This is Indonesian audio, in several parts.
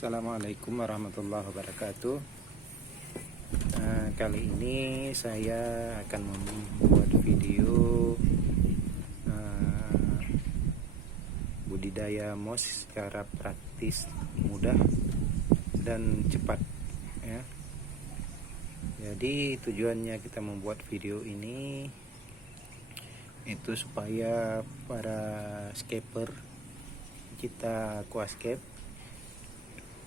Assalamualaikum warahmatullahi wabarakatuh. Kali ini saya akan membuat video budidaya moss secara praktis, mudah dan cepat ya. Jadi tujuannya kita membuat video ini itu supaya para scaper kita aquascape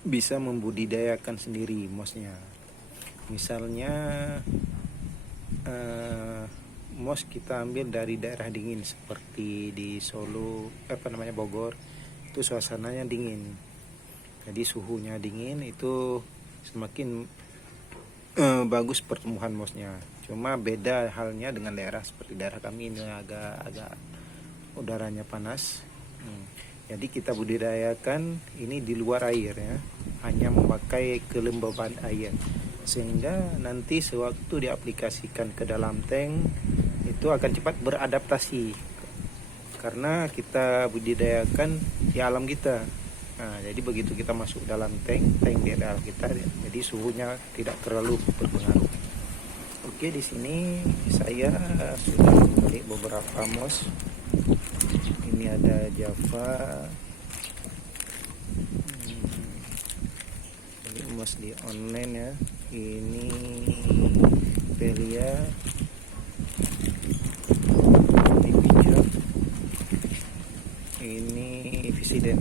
bisa membudidayakan sendiri mossnya. Misalnya moss kita ambil dari daerah dingin seperti di Solo, Bogor, itu suasananya dingin. Jadi suhunya dingin, itu semakin bagus pertumbuhan mossnya. Cuma beda halnya dengan daerah seperti daerah kami ini agak udaranya panas. Jadi kita budidayakan ini di luar air ya, hanya memakai kelembaban air, sehingga nanti sewaktu diaplikasikan ke dalam tank itu akan cepat beradaptasi karena kita budidayakan di alam kita. Nah, jadi begitu kita masuk dalam tank di dalam kita, jadi suhunya tidak terlalu berpengaruh. Oke, di sini saya sudah membeli beberapa moss. Ini ada Java, ini moss di online ya. Ini Velia, ini Bijak, ini Visiden,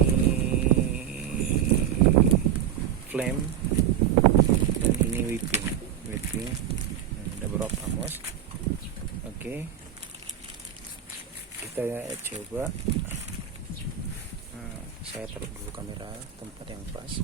ini Flame, dan ini Whipping. Ada beberapa moss. Oke, kita coba. Saya taruh dulu kamera tempat yang pas.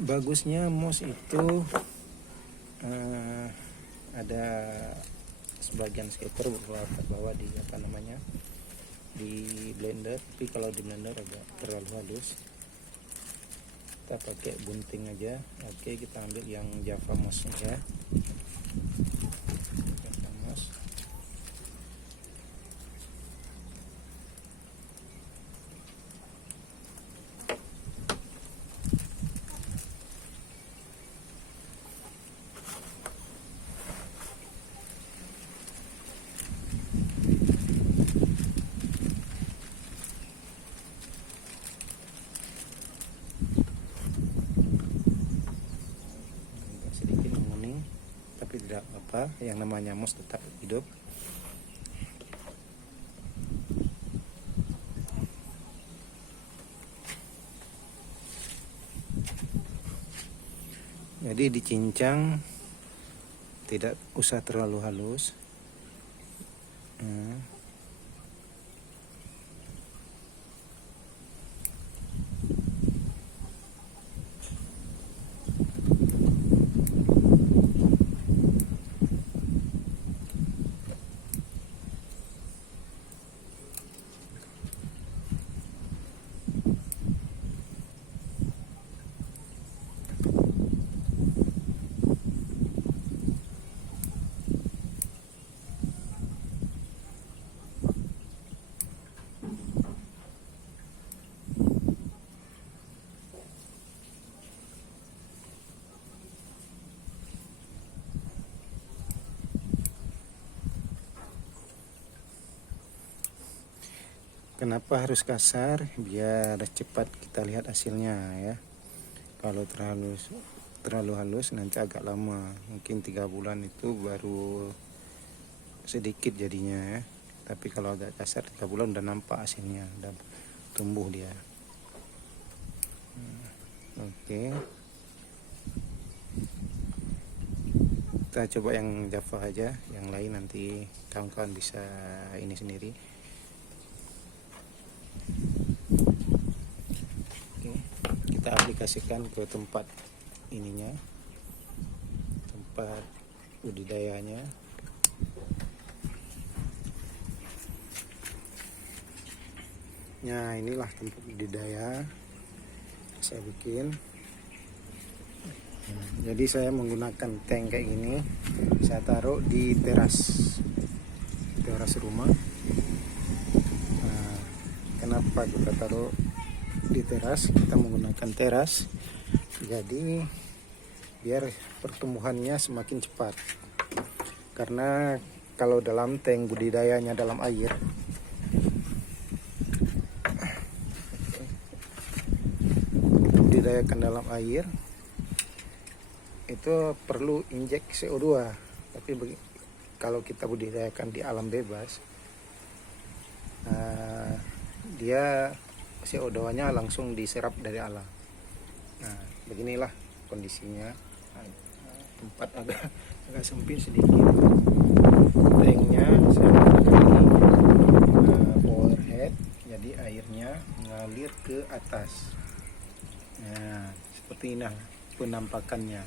Bagusnya moss itu ada sebagian scaper bawa di di blender, tapi kalau di blender agak terlalu halus. Kita pakai gunting aja. Oke, kita ambil yang Java moss ya. Java moss. Tidak apa, yang namanya moss tetap hidup. Jadi dicincang, tidak usah terlalu halus. Kenapa harus kasar? Biar cepat kita lihat hasilnya ya. Kalau terlalu halus nanti agak lama, mungkin 3 bulan itu baru sedikit jadinya ya. Tapi kalau agak kasar 3 bulan udah nampak hasilnya, udah tumbuh dia. Oke. Kita coba yang Java aja, yang lain nanti kawan-kawan bisa ini sendiri. Kita aplikasikan ke tempat ininya, tempat budidayanya. Nah, inilah tempat budidaya. saya bikin. Jadi saya menggunakan tank kayak gini, saya taruh di teras rumah. Kenapa kita taruh di teras? Kita menggunakan teras, jadi biar pertumbuhannya semakin cepat. Karena kalau dalam tank budidayanya dalam air, budidayakan dalam air itu perlu injek CO2. Tapi kalau kita budidayakan di alam bebas, dia CO2-nya langsung diserap dari alam. Nah, beginilah kondisinya. Tempat agak sempit sedikit. Tanknya saya pakai overhead, jadi airnya mengalir ke atas. Nah, seperti ini penampakannya.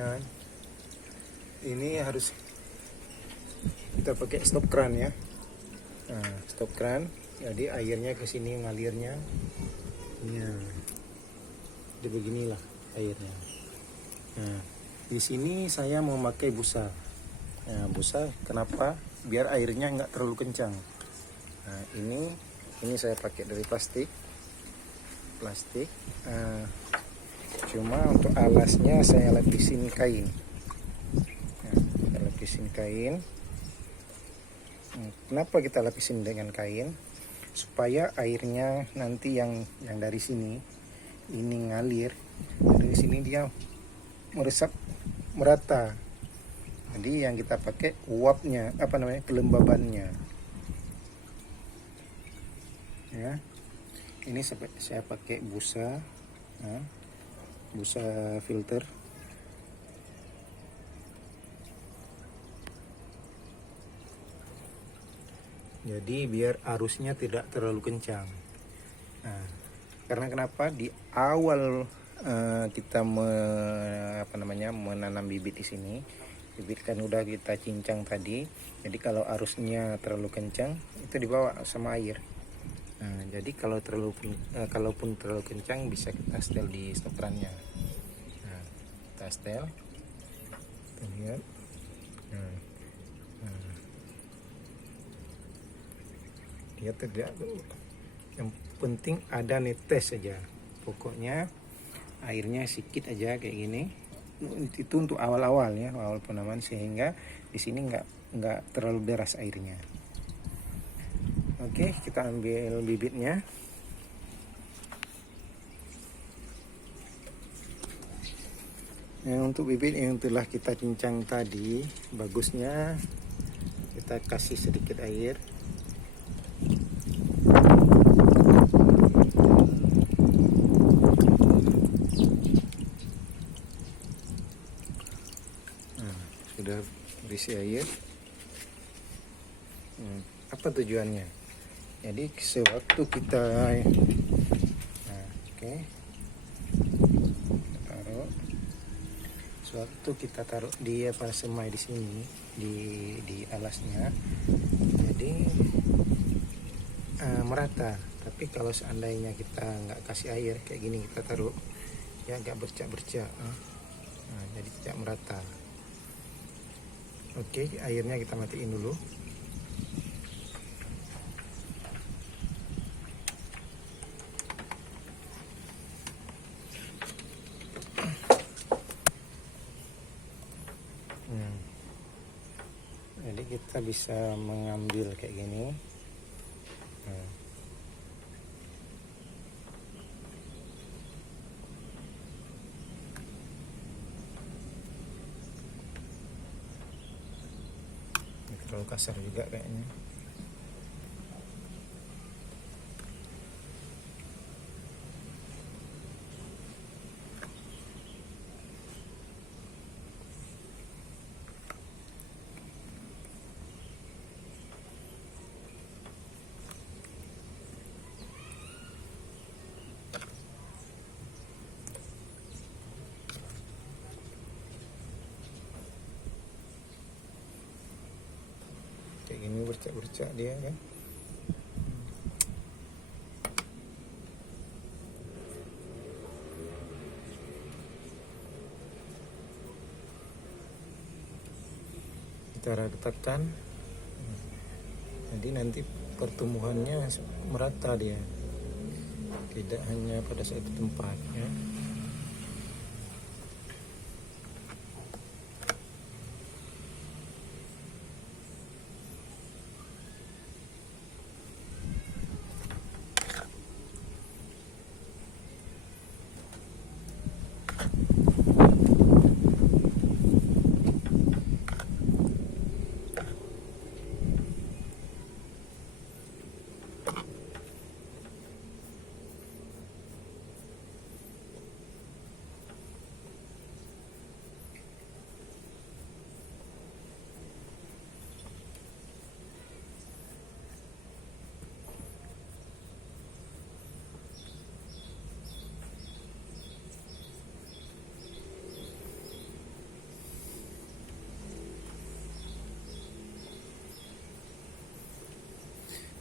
Nah, ini harus kita pakai stop kran ya. Nah, stop kran, jadi airnya ke sini ngalirnya. Ya, jadi beginilah airnya. Nah, di sini saya mau pakai busa. Nah, busa kenapa? Biar airnya nggak terlalu kencang. Nah, ini saya pakai dari plastik. Cuma untuk alasnya saya lapisin kain. Nah, kita lapisin kain. Kenapa kita lapisin dengan kain? Supaya airnya nanti yang dari sini ini ngalir, dari sini dia meresap merata. Jadi yang kita pakai uapnya, kelembabannya. Ya, ini saya pakai busa, busa filter. Jadi biar arusnya tidak terlalu kencang. Nah, karena kenapa di awal kita menanam bibit di sini, bibit kan udah kita cincang tadi. Jadi kalau arusnya terlalu kencang, itu dibawa sama air. Nah, jadi kalaupun terlalu kencang bisa kita setel di stop krannya. Nah, kita setel. Kita lihat. Dia tidak, yang penting ada netes saja. Pokoknya airnya sedikit aja kayak gini. Itu untuk awal-awal ya, awal penanaman, sehingga di sini nggak terlalu deras airnya. Oke, kita ambil bibitnya. Untuk bibit yang telah kita cincang tadi, bagusnya kita kasih sedikit air. Sudah berisi air. Apa tujuannya? Jadi sewaktu kita sewaktu kita taruh dia semai di sini di alasnya, jadi merata. Tapi kalau seandainya kita nggak kasih air kayak gini, kita taruh ya agak bercak-bercak, jadi tidak merata. Oke, airnya kita matiin dulu. Jadi kita bisa mengambil kayak gini. Terlalu kasar juga kayaknya. bercak-bercak dia kan. Kita ratakan, jadi nanti pertumbuhannya merata dia, tidak hanya pada satu tempat ya.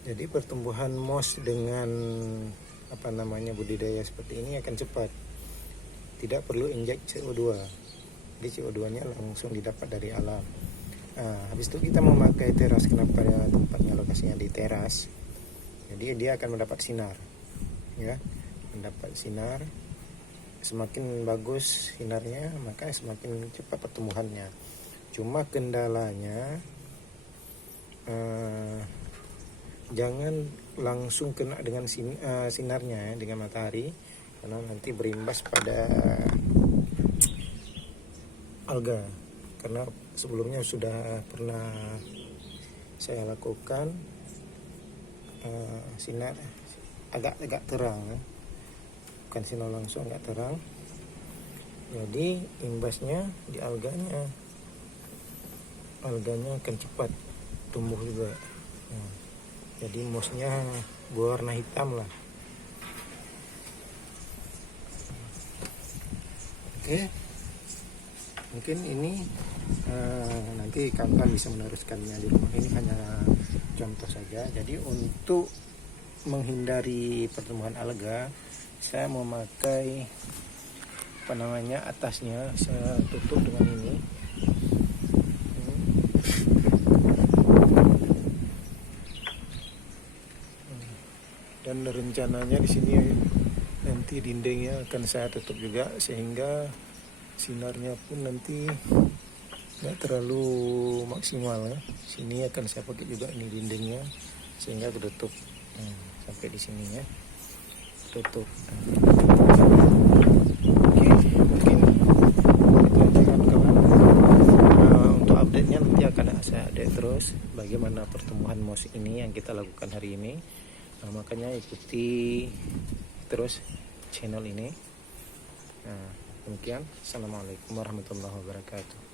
Jadi pertumbuhan moss dengan budidaya seperti ini akan cepat. Tidak perlu injek CO2. Jadi CO2-nya langsung didapat dari alam. Nah, habis itu kita memakai teras. Kenapa ya tempatnya lokasinya di teras? Jadi dia akan mendapat sinar. Ya, mendapat sinar. Semakin bagus sinarnya, maka semakin cepat pertumbuhannya. Cuma kendalanya jangan langsung kena dengan sinarnya ya, dengan matahari, karena nanti berimbas pada alga. Karena sebelumnya sudah pernah saya lakukan sinar agak terang ya. Bukan sinar langsung, agak terang, jadi imbasnya di alganya akan cepat tumbuh juga. Jadi mossnya berwarna hitam lah. Oke, mungkin ini nanti kawan-kawan bisa meneruskannya di rumah. Ini hanya contoh saja. Jadi untuk menghindari pertumbuhan alga, saya memakai atasnya saya tutup dengan ini. Dan rencananya di sini nanti dindingnya akan saya tutup juga, sehingga sinarnya pun nanti nggak terlalu maksimal ya. Sini akan saya pakai juga ini dindingnya, sehingga ketutup sampai di sini ya, tutup. Oke, mungkin itu aja kawan-kawan. Untuk update-nya nanti akan saya update terus bagaimana pertumbuhan moss ini yang kita lakukan hari ini. Makanya ikuti terus channel ini. Demikian. Assalamualaikum warahmatullahi wabarakatuh.